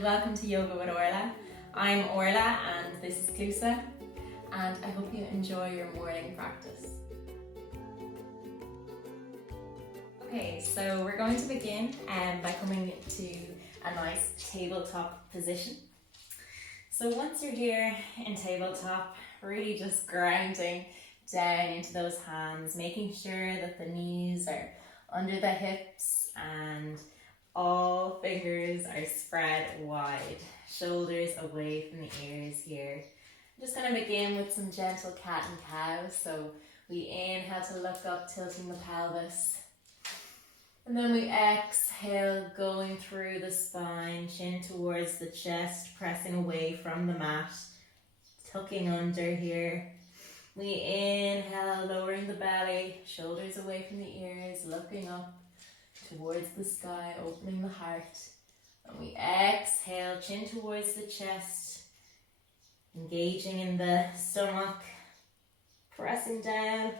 and welcome to Yoga with Orla. I'm Orla and this is Clusa, and I hope you enjoy your morning practice. Okay, so we're going to begin by coming to a nice tabletop position. So once you're here in tabletop, really just grounding down into those hands, making sure that the knees are under the hips and all fingers are spread wide, shoulders away from the ears here. I'm just going to begin with some gentle cat and cow. So we inhale to look up, tilting the pelvis. And then we exhale, going through the spine, chin towards the chest, pressing away from the mat, tucking under here. We inhale, lowering the belly, shoulders away from the ears, looking up towards the sky, opening the heart. And we exhale, chin towards the chest, engaging in the stomach, pressing down.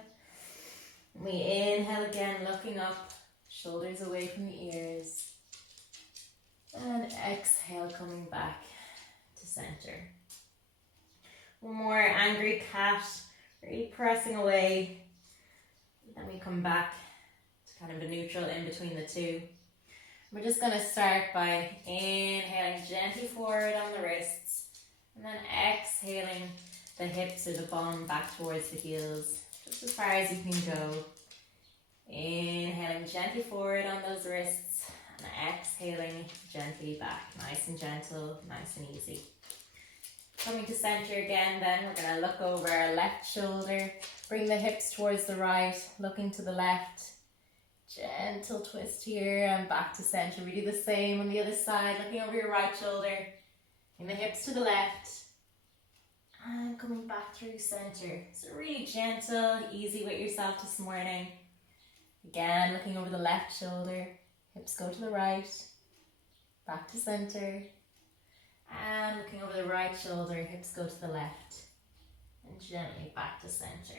We inhale again, looking up, shoulders away from the ears. And exhale, coming back to center. One more, angry cat, really pressing away. Then we come back to kind of a neutral in between the two. We're just going to start by inhaling gently forward on the wrists, and then exhaling the hips or the bum back towards the heels, just as far as you can go. Inhaling gently forward on those wrists, and exhaling gently back, nice and gentle, nice and easy. Coming to center again, then we're going to look over our left shoulder, bring the hips towards the right, looking to the left. Gentle twist here and back to center. We do the same on the other side, looking over your right shoulder, bring the hips to the left, and coming back through center. So really gentle, easy with yourself this morning. Again, looking over the left shoulder, hips go to the right, back to center. And looking over the right shoulder, hips go to the left, and gently back to center.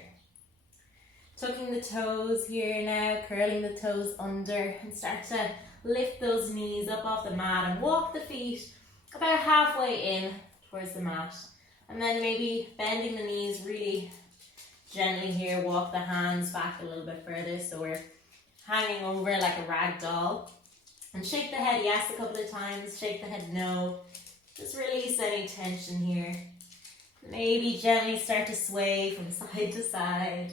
Tucking the toes here now, curling the toes under, and start to lift those knees up off the mat and walk the feet about halfway in towards the mat. And then maybe bending the knees really gently here, walk the hands back a little bit further so we're hanging over like a rag doll. And shake the head yes a couple of times, shake the head no. Just release any tension here. Maybe gently start to sway from side to side.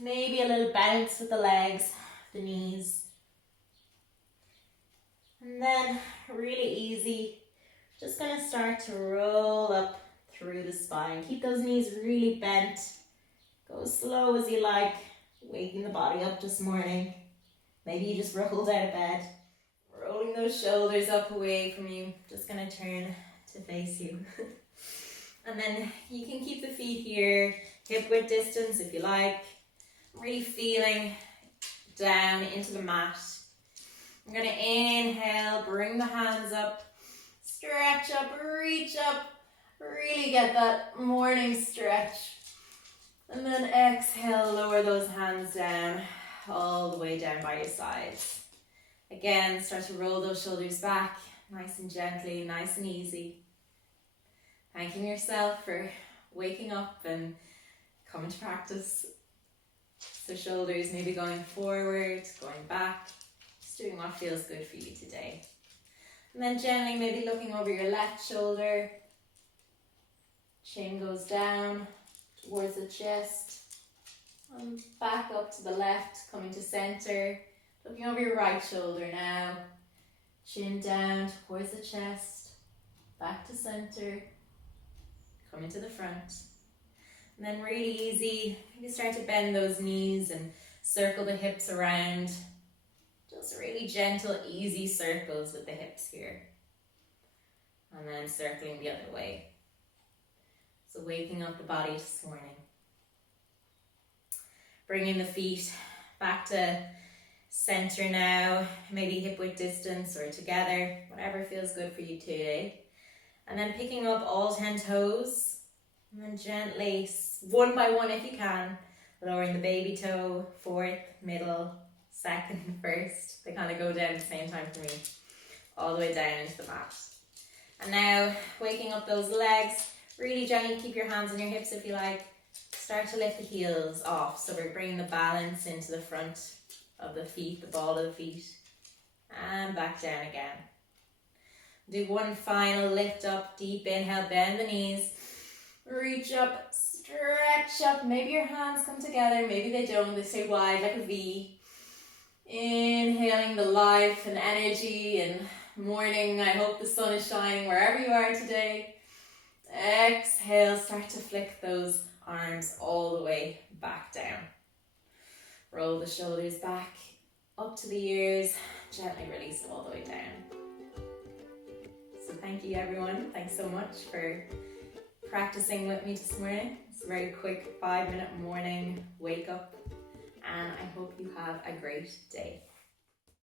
Maybe a little bounce with the legs, the knees. And then really easy, just going to start to roll up through the spine. Keep those knees really bent. Go as slow as you like, waking the body up this morning. Maybe you just rolled out of bed. Rolling those shoulders up away from you. Just going to turn to face you. And then you can keep the feet here, hip width distance if you like. Really feeling down into the mat. I'm going to inhale, bring the hands up, stretch up, reach up. Really get that morning stretch. And then exhale, lower those hands down, all the way down by your sides. Again, start to roll those shoulders back, nice and gently, nice and easy. Thanking yourself for waking up and coming to practice. So shoulders maybe going forward, going back, just doing what feels good for you today. And then gently maybe looking over your left shoulder. Chin goes down towards the chest. And back up to the left, coming to center. Looking over your right shoulder now, chin down towards the chest, back to center, coming to the front. And then really easy, you start to bend those knees and circle the hips around. Just really gentle, easy circles with the hips here. And then circling the other way. So waking up the body this morning. Bringing the feet back to center now, maybe hip width distance or together, whatever feels good for you today. And then picking up all 10 toes, and then gently, one by one if you can, lowering the baby toe, fourth, middle, second, first. They kind of go down at the same time for me. all the way down into the mat. And now, waking up those legs, really gently keep your hands on your hips if you like. Start to lift the heels off, so we're bringing the balance into the front of the feet, the ball of the feet, and back down again. Do one final lift up, deep inhale, bend the knees, reach up, stretch up. Maybe your hands come together, maybe they don't, they stay wide like a V. Inhaling the life and energy and morning. I hope the sun is shining wherever you are today. Exhale, start to flick those arms all the way back down. Roll the shoulders back up to the ears, gently release them all the way down. So thank you everyone, thanks so much for practicing with me this morning. It's a very quick 5-minute morning wake up, and I hope you have a great day.